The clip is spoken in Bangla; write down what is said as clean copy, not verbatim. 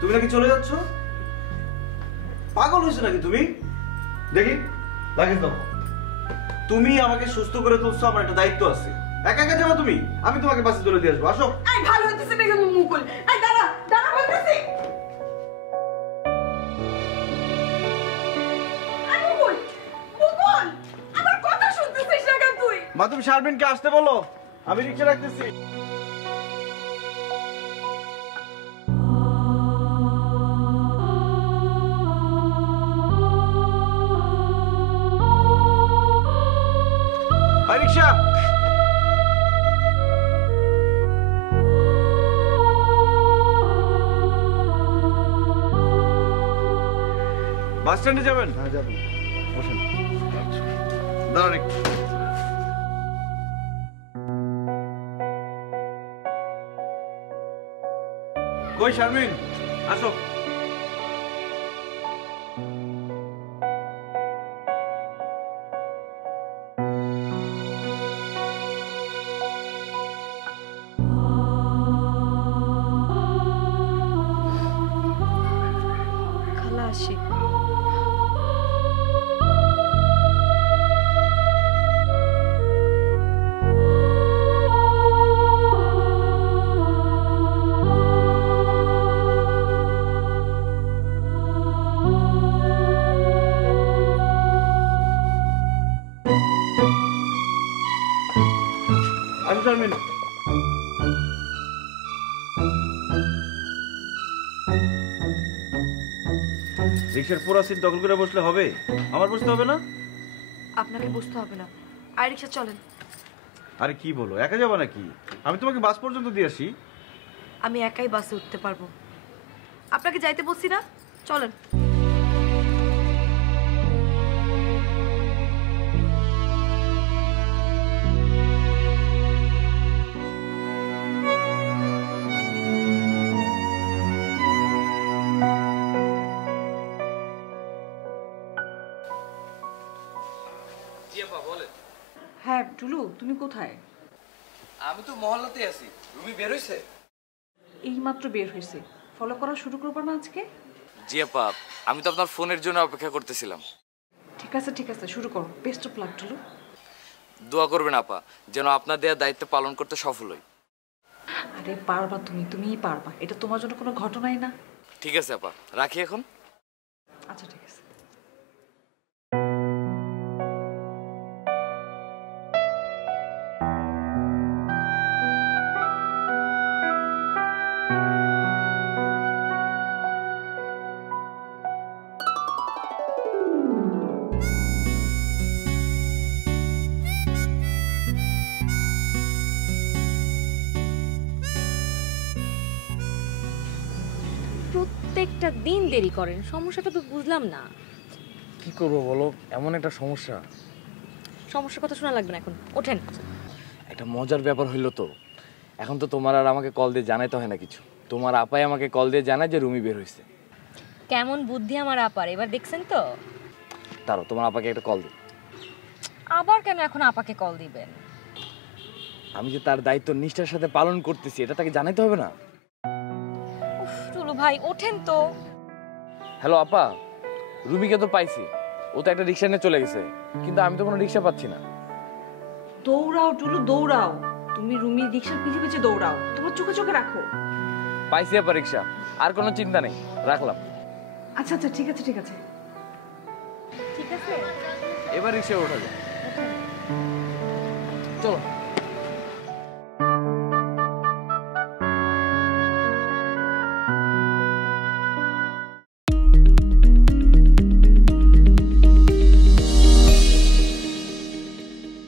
তুমি নাকি চলে যাচ্ছ? পাগল হয়েছে নাকি তুমি? দেখি লাগেজ দাও। তুমি আমাকে সুস্থ করে তুলছো, আমার একটা দায়িত্ব আছে। একা একা যাবো তুমি? আমি তোমাকে বাসে তুলে দিয়ে আসবো। আসো। এই ভালো হইতেছে না কিন্তু মুকুল। এই দাঁড়া দাঁড়া বলতেছি। এই মুকুল মুকুল আমার কথা শুনতেছিস না কেন তুই? মা তুমি শারমিনকে আসতে বলো, আমি রিকশা রাখতেছি। রিকশা বাস স্ট্যান্ডে যাবেন? হ্যাঁ যাবেন। বসেন। দাঁড়ান একটু। কই শারমিন, আসো। খালা আসি। আসো শারমিন। রিক্সার পুরো সিট দখল করে বসলে হবে? আমার বসতে হবে না? আপনাকে বসতে হবে না, আর রিক্সা চলেন। আরে কি বলো, একা যাবো নাকি? আমি তোমাকে বাস পর্যন্ত দিয়ে আসি। আমি একাই বাসে উঠতে পারবো। আপনাকে যাইতে বলছি না, চলেন। হ্যাঁ টুলু, তুমি কোথায়? আমি তো মহল্লাতে আছি। রুমি বের হইছে? এইমাত্র বের হয়েছে। ফলো করা শুরু করবো না আজকে? জি আপা, আমি তো আপনার ফোনের জন্য অপেক্ষা করতেছিলাম। ঠিক আছে শুরু করো। বেস্ট অফ লাক টুলু। দোয়া করবেন আপা, যেন আপনার দেয়া দায়িত্ব পালন করতে সফল হই। আরে পারবা তুমি, তুমিই পারবা। এটা তোমার জন্য কোনো ঘটনাই না। ঠিক আছে আপা, রাখি এখন। আচ্ছা ঠিক আছে। প্রত্যেকটা দিন দেরি করেন, সমস্যাটা তো বুঝলাম না। কি করব বলো, এমন একটা সমস্যা। সমস্যার কথা শোনা লাগবে না এখন, ওঠেন। একটা মজার ব্যাপার হইলো তো, এখন তো তোমার আর আমাকে কল দিয়ে জানাইতে হয় না কিছু। তোমার আপাই আমাকে কল দিয়ে জানায় যে রুমি বের হইছে। কেমন বুদ্ধি আমার আপার, এবার দেখছেন তো? তারও তোমার আপাকে একটা কল দিই। আবার কেন এখন আপাকে কল দিবেন? আমি যে তার দায়িত্ব নিষ্ঠার সাথে পালন করতেছি, এটা তাকে জানাইতে হবে না? উফ টুলু ভাই, ওঠেন তো। হ্যালো আপা, রুমিকে তো পাইছি। ও তো একটা রিক্সা নিয়ে চলে গেছে, কিন্তু আমি তো কোনো রিক্সা পাচ্ছি না। দৌড়াও টুলু দৌড়াও। তুমি রুমির রিক্সার পিছে পিছে দৌড়াও। তোমার চোখে চোখে রাখো। পাইছি আপা রিক্সা, আর কোনো চিন্তা নেই, রাখলাম। আচ্ছা ঠিক আছে ঠিক আছে। এবার রিক্সায় ওঠা যায়। চলো।